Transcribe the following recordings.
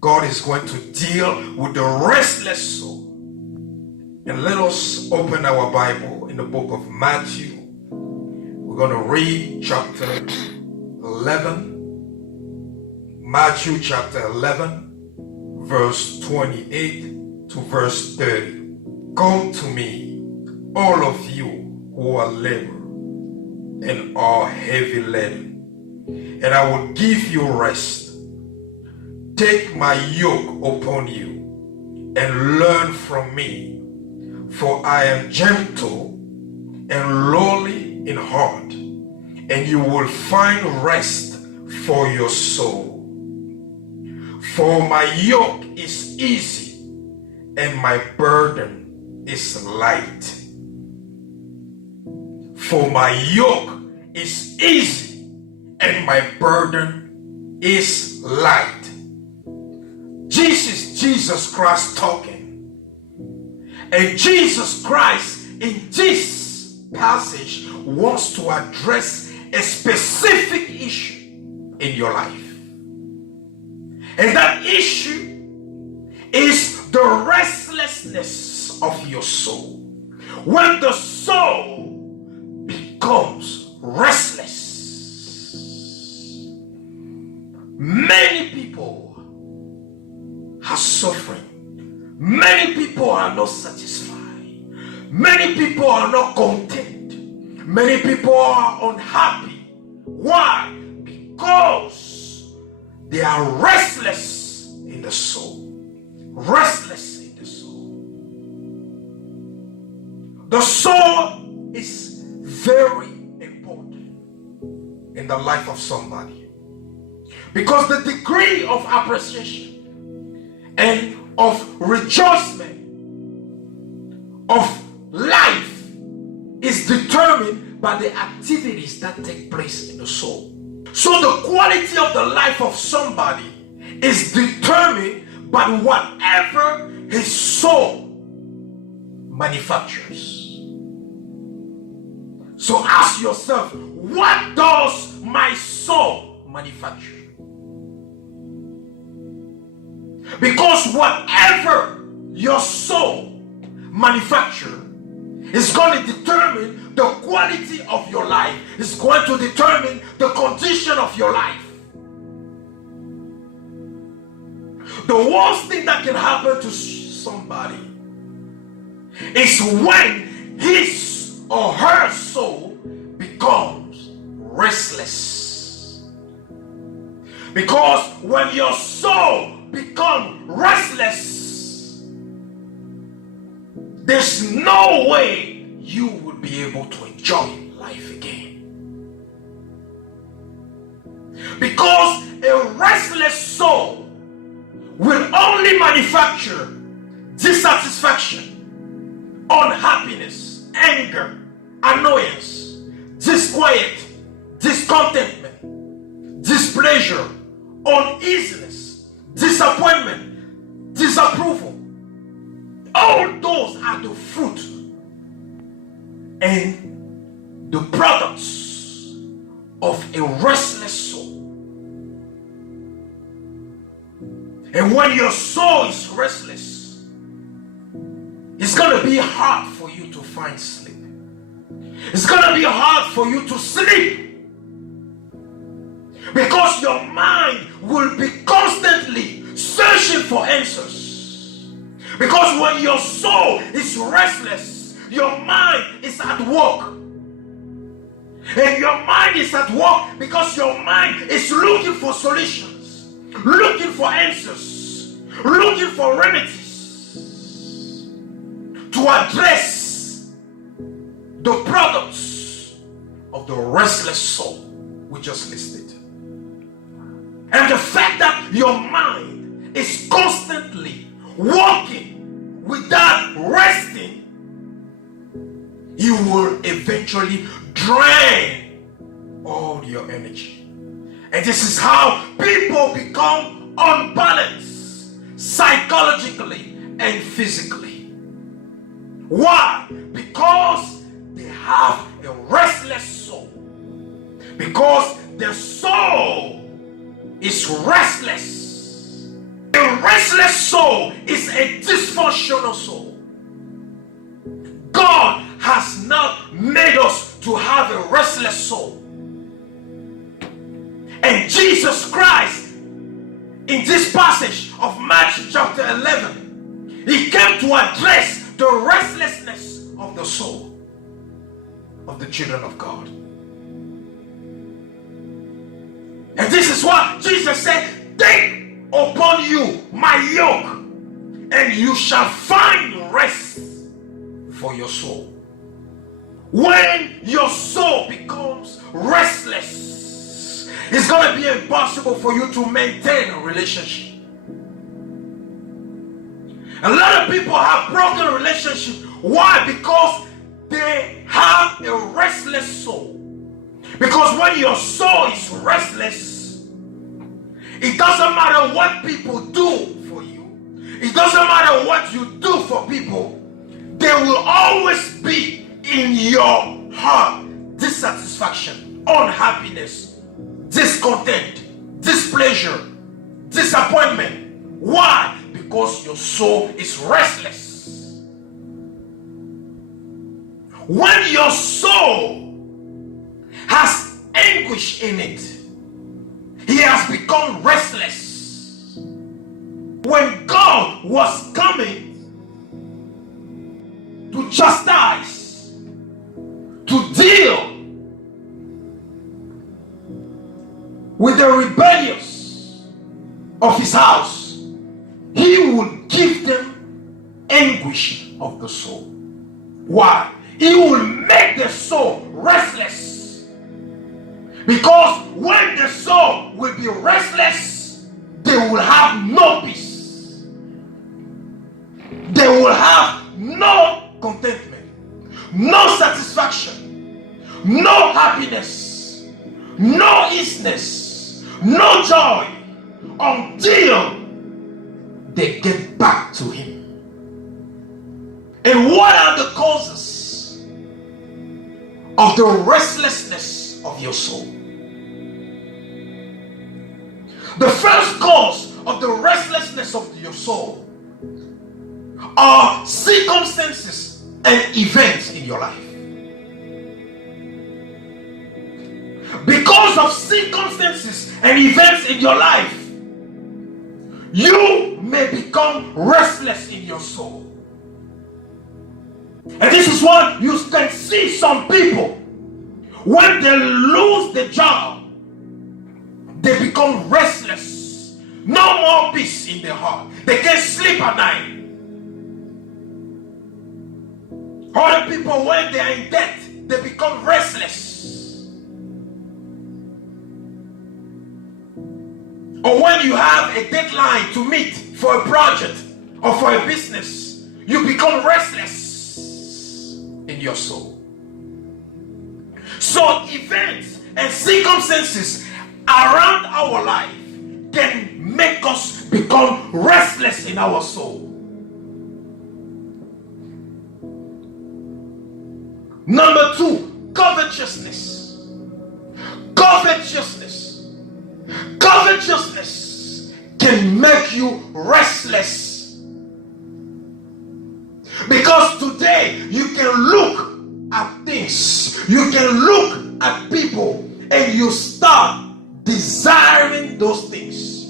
God is going to deal with the restless soul. And let us open our Bible in the book of Matthew. We're going to read chapter 11. Matthew chapter 11, verse 28 to verse 30. Come to me, all of you who are labor and are heavy laden, and I will give you rest. Take my yoke upon you and learn from me, for I am gentle and lowly in heart, and you will find rest for your soul. For my yoke is easy and my burden is light. For my yoke is easy and my burden is light. Jesus Christ talking. And Jesus Christ in this passage wants to address a specific issue in your life. And that issue is the restlessness of your soul. When the soul becomes restless. Many people are suffering. Many people are not satisfied. Many people are not content. Many people are unhappy. Why? Because they are restless in the soul. Restless in the soul. The soul is very important in the life of somebody. Because the degree of appreciation and of rejoicement of life is determined by the activities that take place in the soul. So the quality of the life of somebody is determined by whatever his soul manufactures. So ask yourself, what does my soul manufacture? Because whatever your soul manufacture is going to determine the quality of your life. It's going to determine the condition of your life. The worst thing that can happen to somebody is when his or her soul becomes restless. Because when your soul becomes restless, there's no way you will be able to enjoy life again. Because a restless soul will only manufacture dissatisfaction, unhappiness, anger, annoyance, disquiet, discontentment, displeasure, uneasiness, disappointment, disapproval. All those are the fruit and the products of a restless soul. And when your soul is restless, it's going to be hard for you to find sleep. It's going to be hard for you to sleep. Because your mind will be constantly searching for answers. Because when your soul is restless, your mind is at work. And your mind is at work because your mind is looking for solutions, looking for answers, looking for remedies to address the products of the restless soul we just listed. And the fact that your mind is constantly working without resting, you will eventually drain all your energy. And this is how people become unbalanced psychologically and physically. Why? Because they have a restless soul. Because their soul is restless. A restless soul is a dysfunctional soul. God has not made us to have a restless soul. And Jesus Christ, in this passage of Matthew chapter 11, he came to address the restlessness of the soul of the children of God. And this is what Jesus said, take upon you my yoke, and you shall find rest for your soul. When your soul becomes restless, it's going to be impossible for you to maintain a relationship. A lot of people have broken relationships. Why? Because they have a restless soul. Because when your soul is restless, it doesn't matter what people do for you. It doesn't matter what you do for people. There will always be in your heart dissatisfaction, unhappiness, discontent, displeasure, disappointment. Why? Because your soul is restless. When your soul has anguish in it, he has become restless. When God was coming to chastise, to deal with the rebellious of his house, he would give them anguish of the soul. Why? He will make the soul restless. Because when the soul will be restless, they will have no peace. They will have no contentment, no satisfaction, no happiness, no easiness, no joy until they get back to him. And what are the causes of the restlessness of your soul? The first cause of the restlessness of your soul are circumstances and events in your life. Because of circumstances and events in your life, you may become restless in your soul. And this is what you can see some people, when they lose the job, they become restless. No more peace in their heart. They can't sleep at night. Other people, when they are in debt, they become restless. Or when you have a deadline to meet for a project or for a business, you become restless in your soul. So events and circumstances around our life can make us become restless in our soul. Number 2, covetousness. Covetousness can make you restless. Because today you can look at things, you can look at people, and you start desiring those things.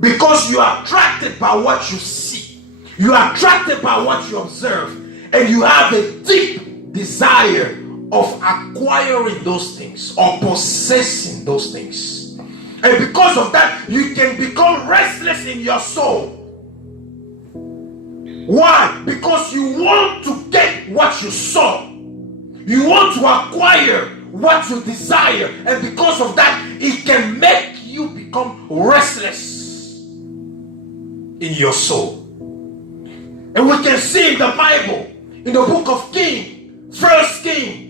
Because you are attracted by what you see, you are attracted by what you observe, and you have a deep desire of acquiring those things or possessing those things. And because of that, you can become restless in your soul. Why? Because you want to get what you saw. You want to acquire what you desire. And because of that, it can make you become restless in your soul. And we can see in the Bible, in the book of Kings, 1 Kings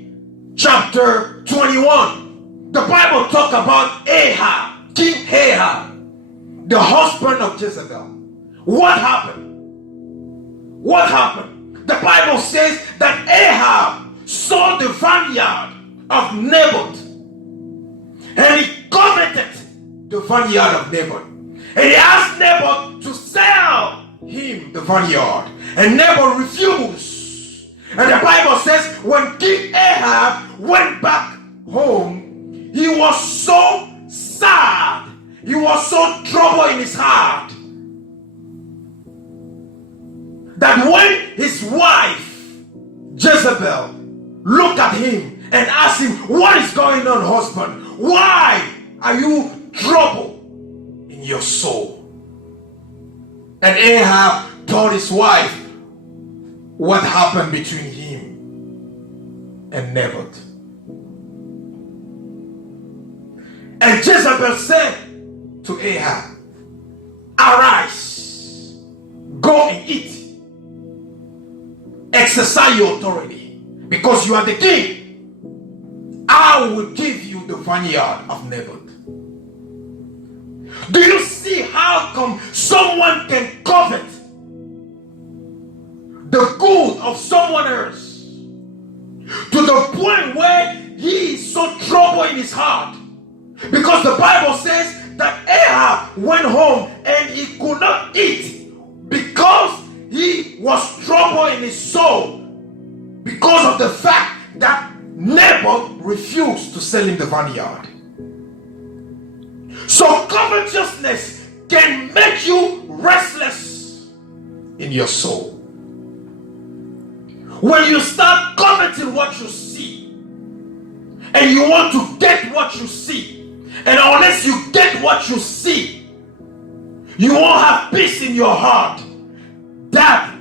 chapter 21, the Bible talk about Ahab, King Ahab, the husband of Jezebel. What happened? What happened? The Bible says that Ahab saw the vineyard of Naboth, and he coveted the vineyard of Naboth. And he asked Naboth to sell him the vineyard. And Naboth refused. And the Bible says when King Ahab went back home, he was so sad. He was so troubled in his heart that when his wife Jezebel looked at him and asked him, "What is going on, husband? Why are you troubled in your soul?" And Ahab told his wife what happened between him and Naboth. And Jezebel said to Ahab, "Arise, go and eat. Exercise your authority, because you are the king. I will give you the vineyard of Naboth." Do you see how come someone can covet the good of someone else to the point where he is so troubled in his heart? Because the Bible says that Ahab went home and he could not eat because he was troubled in his soul because of the fact that Naboth refused to sell him the vineyard. So covetousness can make you restless in your soul. When you start coveting what you see and you want to get what you see, and unless you get what you see, you won't have peace in your heart. That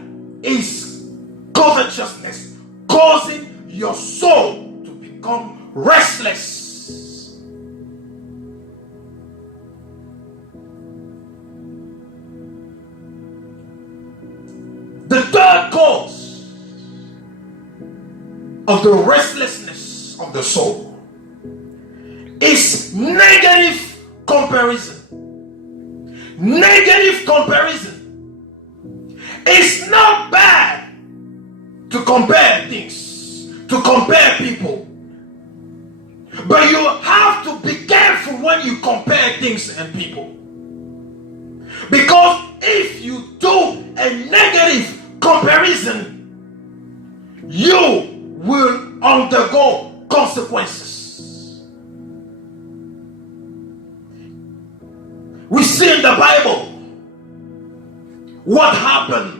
is covetousness, causing your soul to become restless. The third cause of the restlessness of the soul is negative comparison. Negative comparison. It's not bad to compare things, to compare people. But you have to be careful when you compare things and people. Because if you do a negative comparison, you will undergo consequences. We see in the Bible what happened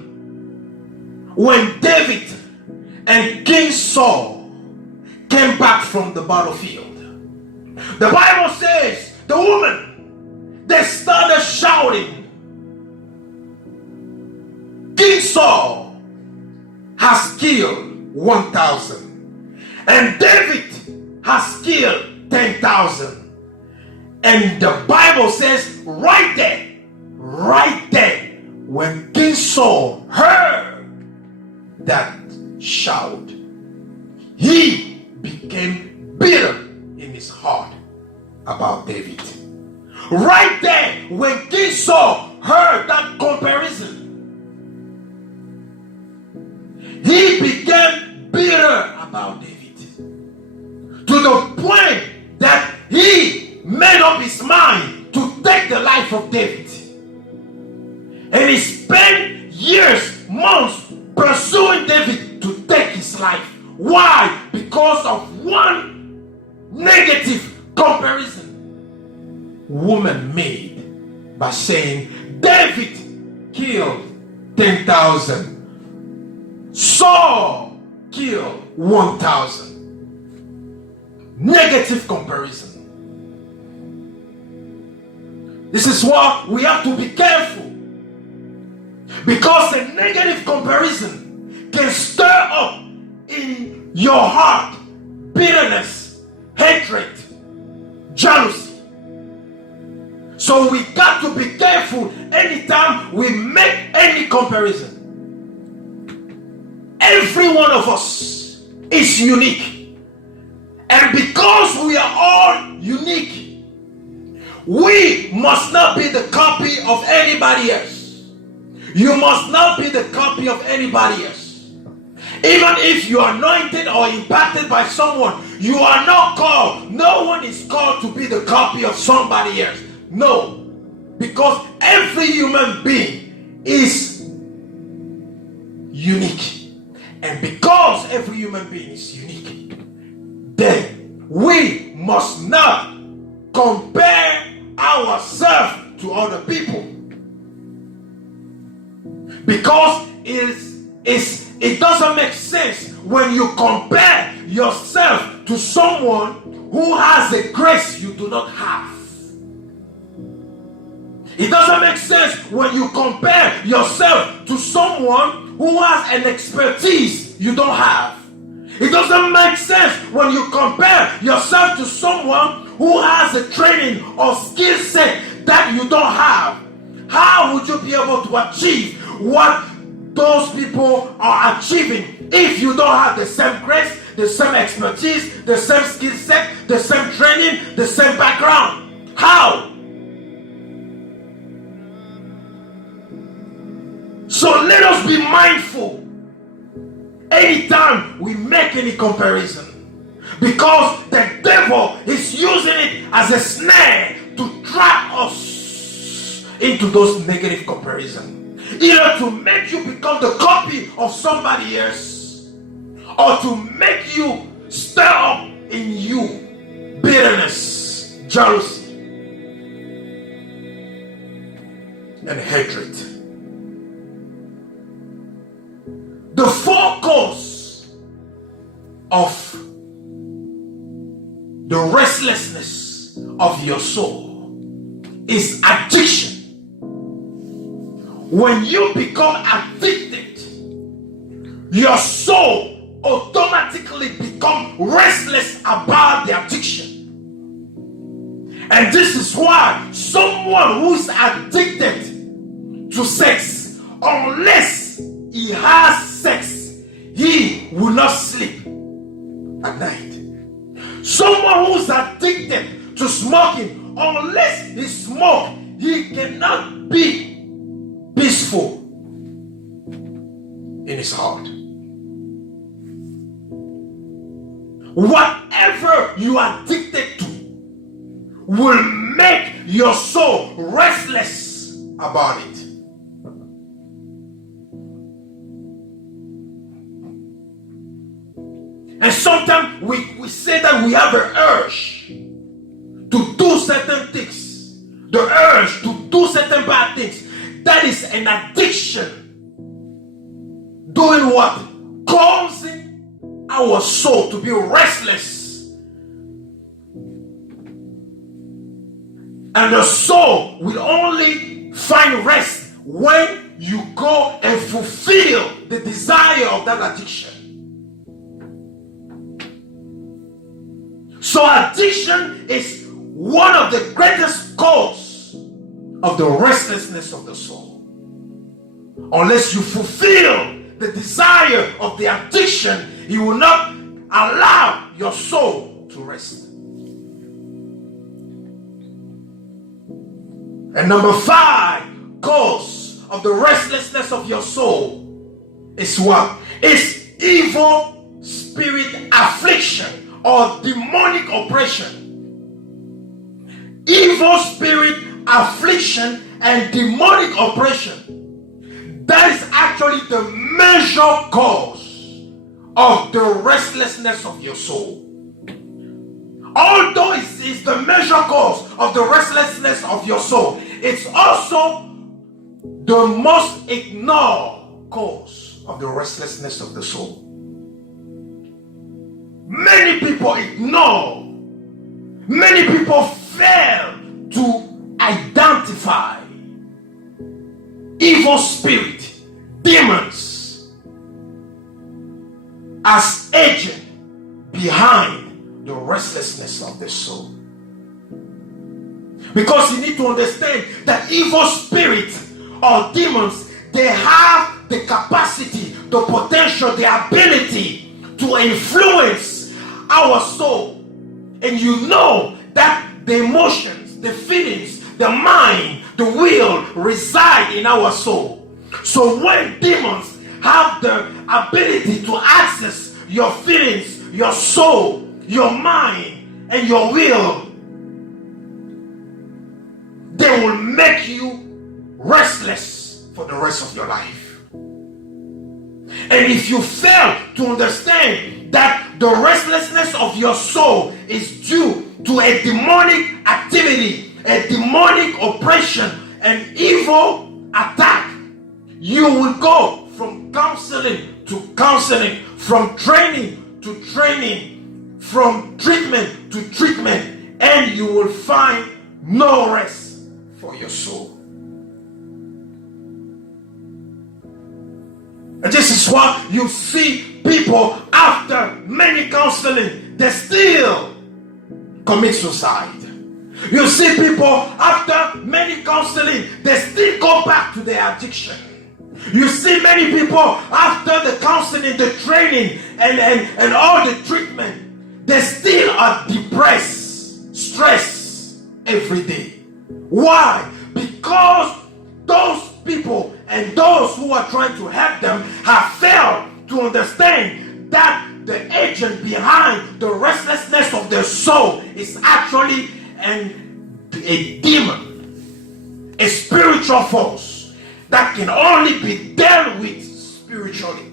when David and King Saul came back from the battlefield. The Bible says the woman, they started shouting, "King Saul has killed 1,000 and David has killed 10,000. And the Bible says right there, when King Saul heard that shout, he became bitter in his heart about David. Right there, when King Saul heard that comparison, he became bitter about David to the point that he made up his mind to take the life of David. And he spent years, months pursuing David to take his life. Why? Because of one negative comparison woman made by saying David killed 10,000. Saul killed 1,000. Negative comparison. This is why we have to be careful. Because a negative comparison can stir up in your heart bitterness, hatred, jealousy. So we got to be careful anytime we make any comparison. Every one of us is unique. And because we are all unique, we must not be the copy of anybody else. You must not be the copy of anybody else. Even if you are anointed or impacted by someone, you are not called. No one is called to be the copy of somebody else. No. because every human being is unique. And because every human being is unique, then we must not compare ourselves to other people. Because it doesn't make sense when you compare yourself to someone who has a grace you do not have. It doesn't make sense when you compare yourself to someone who has an expertise you don't have. It doesn't make sense when you compare yourself to someone who has a training or skill set that you don't have. How would you be able to achieve what those people are achieving if you don't have the same grace, the same expertise, the same skill set, the same training, the same background? How? So let us be mindful anytime we make any comparison, because the devil is using it as a snare to trap us into those negative comparisons, either to make you become the copy of somebody else, or to make you stir up in you bitterness, jealousy, and hatred. The focus of the restlessness of your soul is addiction. When you become addicted, your soul automatically becomes restless about the addiction. And this is why someone who is addicted to sex, unless he has sex, he will not sleep at night. Someone who's addicted to smoking, unless he smokes, he cannot be peaceful in his heart. Whatever you are addicted to will make your soul restless about it. And sometimes we say that we have the urge to do certain things, the urge to do certain bad things. That is an addiction. Doing what? Causing our soul to be restless. And the soul will only find rest when you go and fulfill the desire of that addiction. So addiction is one of the greatest causes of the restlessness of the soul. Unless you fulfill the desire of the addiction, you will not allow your soul to rest. And number 5 cause of the restlessness of your soul is what? It's evil spirit affliction or demonic oppression. Evil spirit affliction and demonic oppression, that is actually the major cause of the restlessness of your soul. Although it is the major cause of the restlessness of your soul, it's also the most ignored cause of the restlessness of the soul. Many people ignore, many people fail to identify evil spirit, demons, as agent behind the restlessness of the soul. Because you need to understand that evil spirit or demons, they have the capacity, the potential, the ability to influence our soul. And you know that the emotions, the feelings, the mind, the will reside in our soul. So when demons have the ability to access your feelings, your soul, your mind, and your will, they will make you restless for the rest of your life. And if you fail to understand that the restlessness of your soul is due to a demonic activity, a demonic oppression, an evil attack, you will go from counseling to counseling, from training to training, from treatment to treatment, and you will find no rest for your soul. And this is why you see people after many counseling, they still commit suicide. You see people after many counseling, they still go back to their addiction. You see many people after the counseling, the training, and all the treatment, they still are depressed, stressed every day. Why? Because those people and those who are trying to help them have failed to understand that the agent behind the restlessness of their soul is actually a demon, a spiritual force that can only be dealt with spiritually.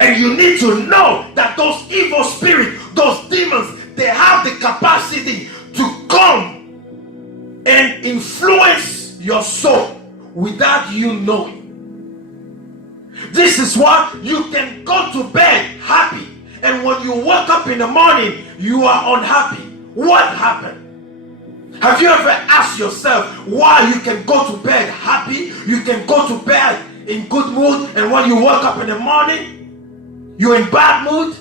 And you need to know that those evil spirits, those demons, they have the capacity to come and influence your soul without you knowing. This is why you can go to bed happy, and when you wake up in the morning, you are unhappy. What happened? Have you ever asked yourself why you can go to bed happy, you can go to bed in good mood, and when you wake up in the morning, you're in bad mood?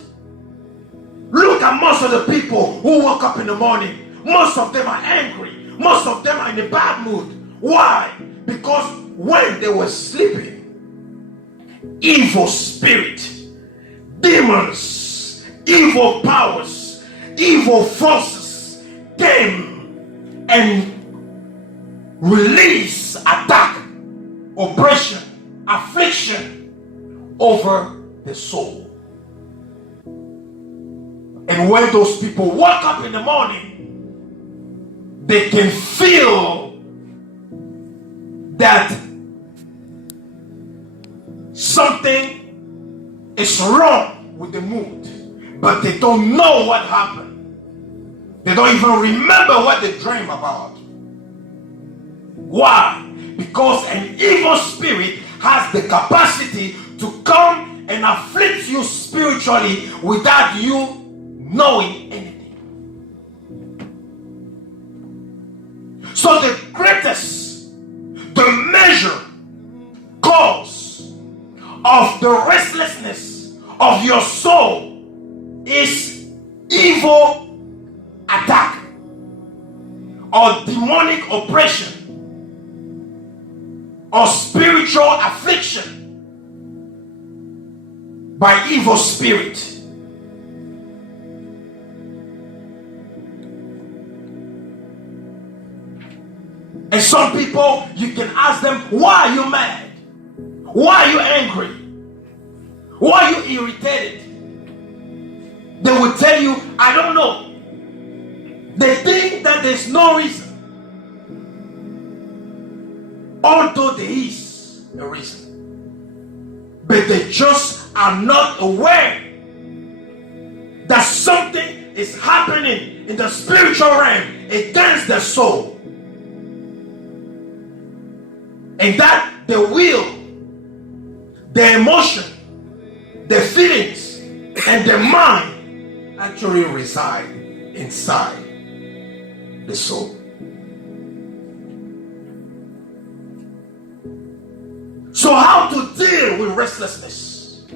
Look at most of the people who wake up in the morning. Most of them are angry. Most of them are in a bad mood. Why? Because when they were sleeping, evil spirit, demons, evil powers, evil forces came and released attack, oppression, affliction over the soul. And when those people wake up in the morning, they can feel that something is wrong with the mood, but they don't know what happened. They don't even remember what they dreamed about. Why? Because an evil spirit has the capacity to come and afflict you spiritually without you knowing anything. So the greatest, the measure, cause of the restlessness of your soul is evil attack or demonic oppression or spiritual affliction by evil spirit. And some people, you can ask them, why are you mad? Why are you angry? Why are you irritated? They will tell you, I don't know. They think that there's no reason. Although there is a reason. But they just are not aware that something is happening in the spiritual realm against their soul. And that the will, the emotion, the feelings, and the mind actually reside inside the soul. So how to deal with restlessness?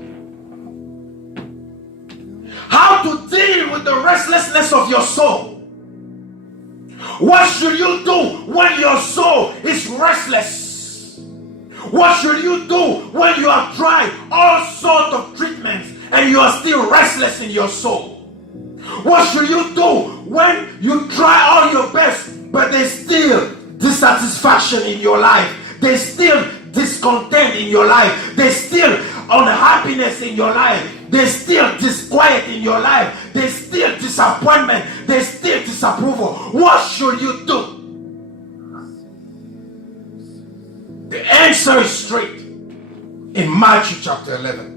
How to deal with the restlessness of your soul? What should you do when your soul is restless? What should you do when you have tried all sorts of treatments and you are still restless in your soul? What should you do when you try all your best but there's still dissatisfaction in your life? There's still discontent in your life. There's still unhappiness in your life. There's still disquiet in your life. There's still disappointment. There's still disapproval. What should you do? The answer is straight in Matthew chapter 11.